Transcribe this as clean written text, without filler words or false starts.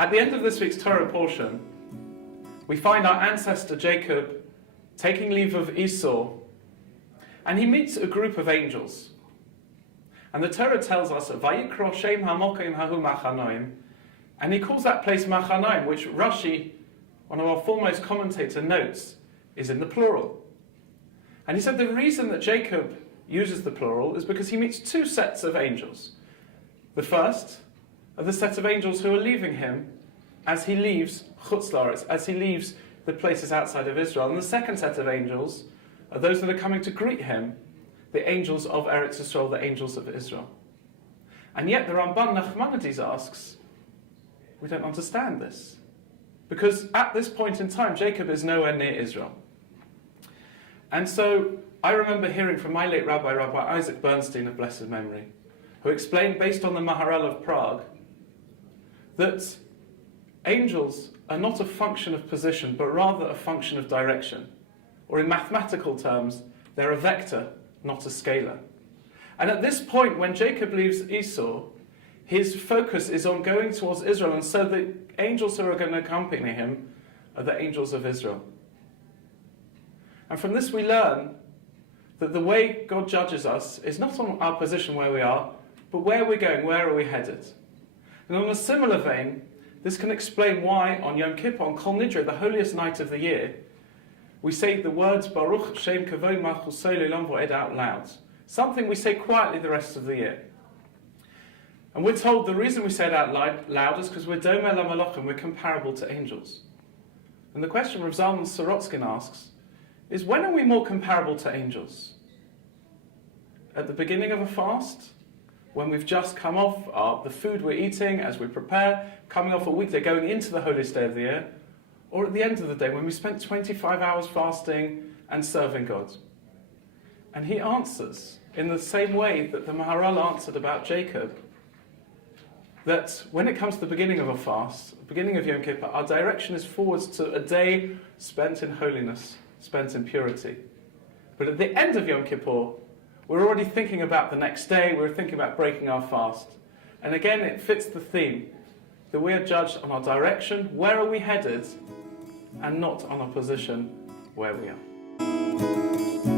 At the end of this week's Torah portion, we find our ancestor Jacob taking leave of Esau, and he meets a group of angels. And the Torah tells us, Vayikro Shem HaMokim Hahu Machanoim, and he calls that place Machanoim, which Rashi, one of our foremost commentators, notes is in the plural. And he said the reason that Jacob uses the plural is because he meets two sets of angels. The first are the set of angels who are leaving him as he leaves Chutz La'aretz, as he leaves the places outside of Israel. And the second set of angels are those that are coming to greet him, the angels of Eretz Yisrael, the angels of Israel. And yet the Ramban Nachmanides asks, we don't understand this. Because at this point in time, Jacob is nowhere near Israel. And so I remember hearing from my late Rabbi Isaac Bernstein of blessed memory, who explained, based on the Maharal of Prague, that angels are not a function of position, but rather a function of direction. Or in mathematical terms, they're a vector, not a scalar. And at this point, when Jacob leaves Esau, his focus is on going towards Israel, and so the angels who are going to accompany him are the angels of Israel. And from this we learn that the way God judges us is not on our position where we are, but where we're going, where are we headed. And on a similar vein, this can explain why on Yom Kippur, on Kol Nidre, the holiest night of the year, we say the words Baruch Shem Kavod Malchusei Le'olam Va'ed out loud. Something we say quietly the rest of the year. And we're told the reason we say it out loud is because we're Domei LaMalachim, we're comparable to angels. And the question Rav Zalman Sorotskin asks is, when are we more comparable to angels? At the beginning of a fast? When we've just come off the food we're eating as we prepare, coming off a weekday, going into the holiest day of the year? Or at the end of the day, when we spent 25 hours fasting and serving God? And he answers in the same way that the Maharal answered about Jacob, that when it comes to the beginning of a fast, the beginning of Yom Kippur, our direction is forwards to a day spent in holiness, spent in purity. But at the end of Yom Kippur, we're already thinking about the next day, we're thinking about breaking our fast. And again, it fits the theme that we are judged on our direction, where are we headed, and not on our position, where we are.